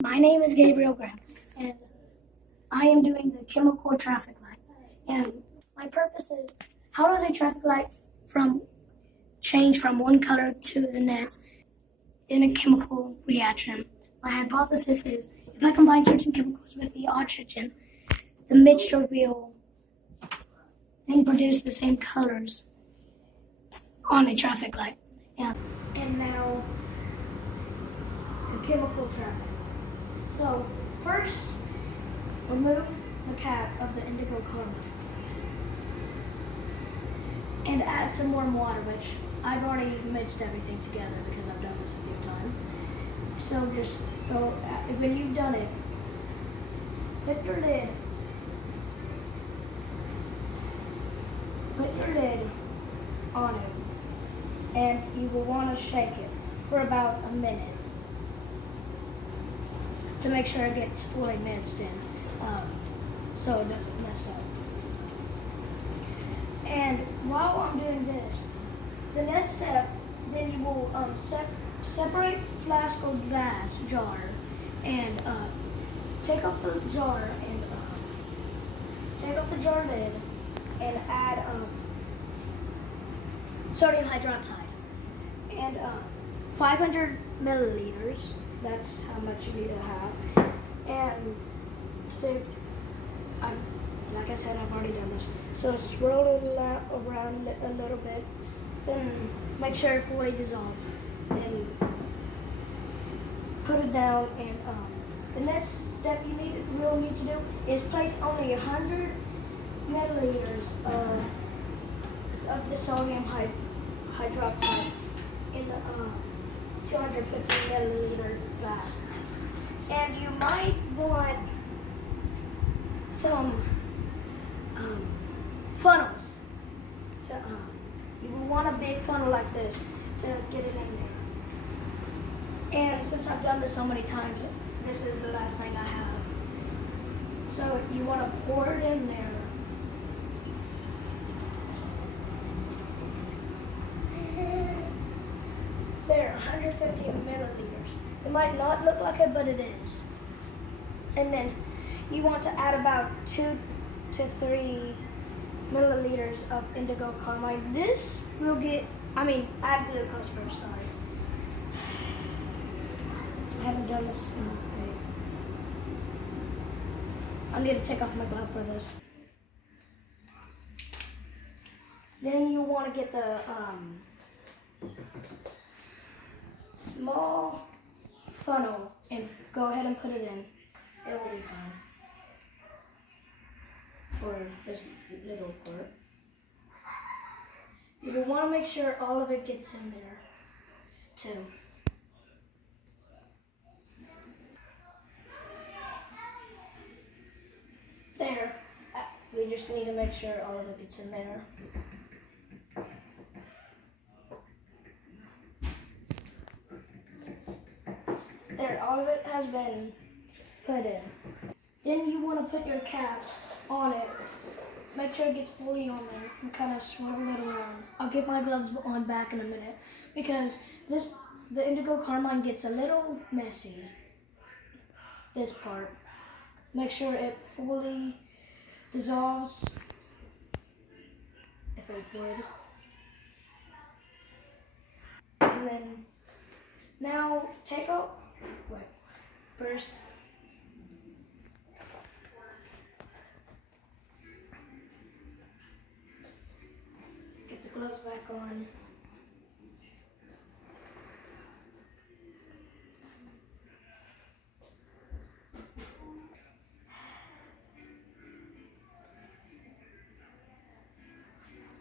My name is Gabriel Graham, and I am doing the chemical traffic light. And my purpose is, how does a traffic light change from one color to the next in a chemical reaction? My hypothesis is, if I combine certain chemicals with the oxygen, the mixture will then produce the same colors on a traffic light. And now, the chemical traffic. So, first, remove the cap of the indigo carbon and add some warm water, which I've already mixed everything together because I've done this a few times. So just go, when you've done it, put your lid on it, and you will want to shake it for about a minute to make sure it gets fully mixed in, so it doesn't mess up. And while I'm doing this, the next step, then you will separate flask or glass jar and take off the jar lid and add sodium hydroxide and 500 milliliters. That's how much you need to have. And so, like I said, I've already done this. So swirl it around a little bit, then make sure it fully dissolves, and put it down. And the next step you will need to do is place only 100 milliliters of the sodium hydroxide in the 250 milliliter flask. And you might want some funnels. You will want a big funnel like this to get it in there. And since I've done this so many times, this is the last thing I have. So you want to pour it in there. There, 150 milliliters. It might not look like it, but it is. And then you want to add about 2 to 3 milliliters of indigo carmine. This will add glucose first, sorry. I haven't done this in a bit. I'm going to take off my glove for this. Then you want to get the small funnel and go ahead and put it in. It will be fine for this little part. You will want to make sure all of it gets in there too. There. We just need to make sure all of it gets in there. There, all of it has been put in. Then you want to put your cap on it. Make sure it gets fully on there and kind of swirl it around. I'll get my gloves on back in a minute because the indigo carmine gets a little messy. This part. Make sure it fully dissolves, if it would. And then now take out. Wait. First. Get the gloves back on.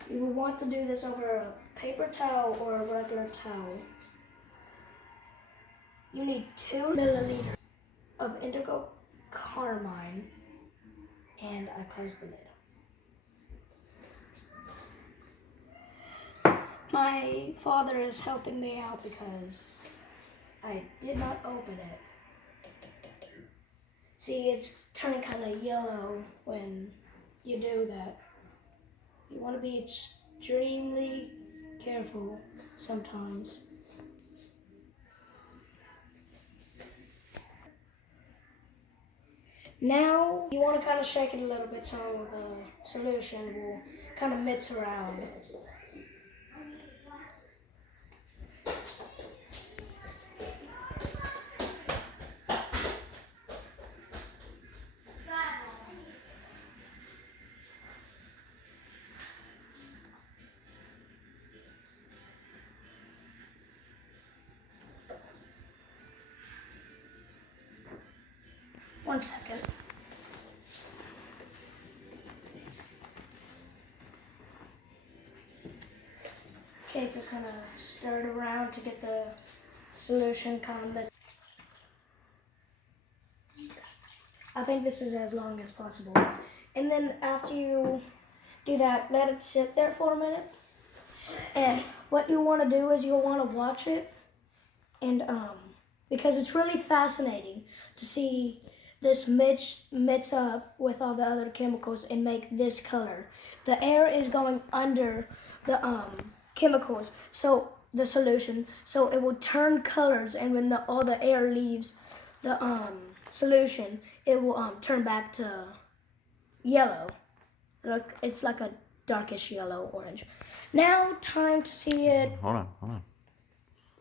You will want to do this over a paper towel or a regular towel. You need 2 milliliters of indigo carmine, and I close the lid. My father is helping me out because I did not open it. See, it's turning kind of yellow when you do that. You want to be extremely careful sometimes. Now you want to kind of shake it a little bit so the solution will kind of mix around. One second. Okay, so kind of stir it around to get the solution kind of mixed. I think this is as long as possible. And then after you do that, let it sit there for a minute. And what you want to do is you'll want to watch it, and because it's really fascinating to see this mix up with all the other chemicals and make this color. The air is going under the chemicals, so the solution, so it will turn colors, and when all the air leaves the solution, it will turn back to yellow. Look, it's like a darkish yellow orange. Now, time to see it. Hold on.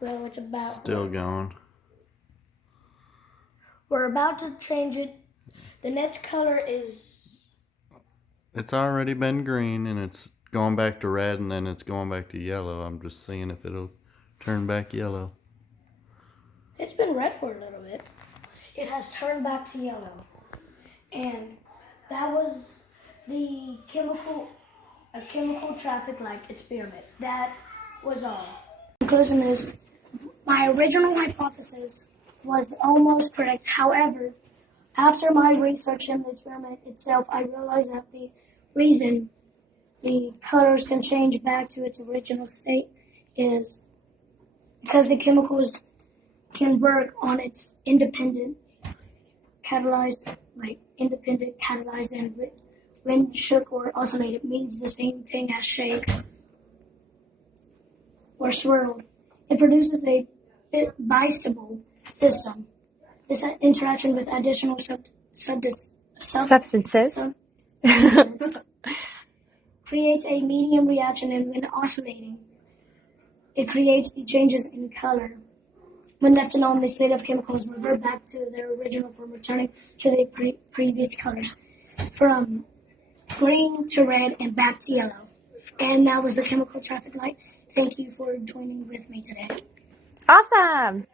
Well, it's about Still going. We're about to change it. The next color is... It's already been green and it's going back to red and then it's going back to yellow. I'm just seeing if it'll turn back yellow. It's been red for a little bit. It has turned back to yellow. And that was a chemical traffic light experiment. That was all. The conclusion is, my original hypothesis was almost correct. However, after my research in the experiment itself, I realized that the reason the colors can change back to its original state is because the chemicals can work on its independent catalyzed, and when shook or oscillated means the same thing as shake or swirled. It produces a bistable system. This interaction with additional substances creates a medium reaction, and when oscillating, it creates the changes in color. When left alone, the state of chemicals revert back to their original form, returning to the previous colors, from green to red and back to yellow. And that was the chemical traffic light. Thank you for joining with me today. Awesome.